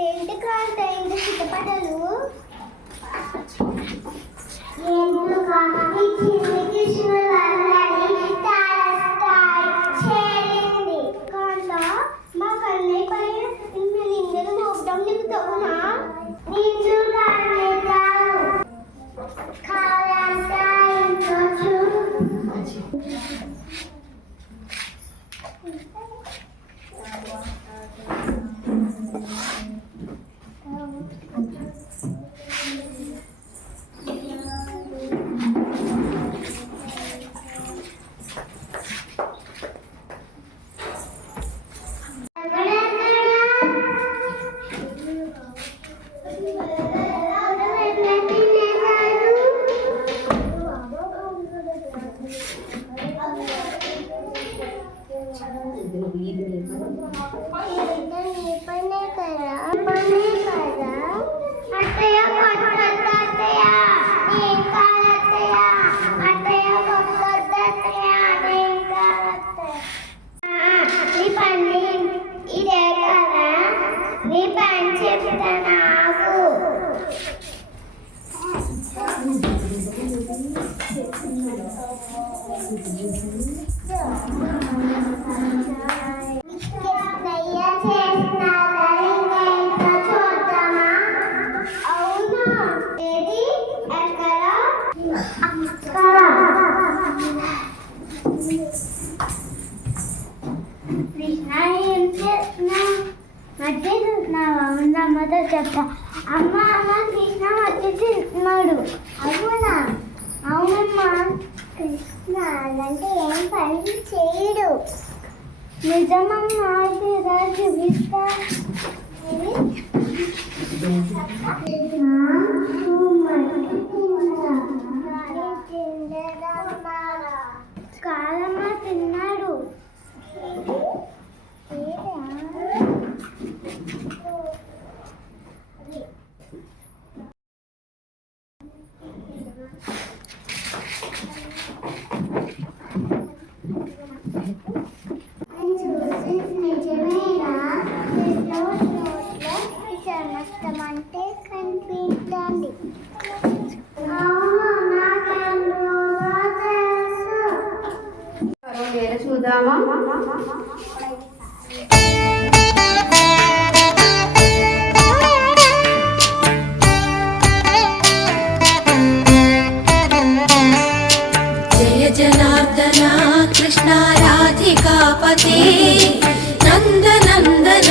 ఏంటి కాంత ఇంత చిట్టపడలు మా కన్నయ్య పైన నిందలు మోపడం నీకు తగునా అమ్మతో చెప్తా అమ్మ అమ్మ కృష్ణ మధ్య తింటున్నాడు అవునా అవునమ్మా కృష్ణ అంటే ఏం పని చేయడు నిజమమ్మా ఇలా చూపిస్తా కాదమ్మా తిన్నాడు అంటే కనిపించండి చూద్దామా జయ జనార్దన కృష్ణ రాధికాపతే నందనందన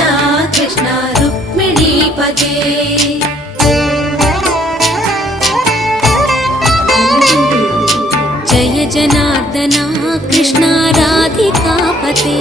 కృష్ణ రుక్మిణీపతే జయ జనార్దన కృష్ణ రాధికాపతే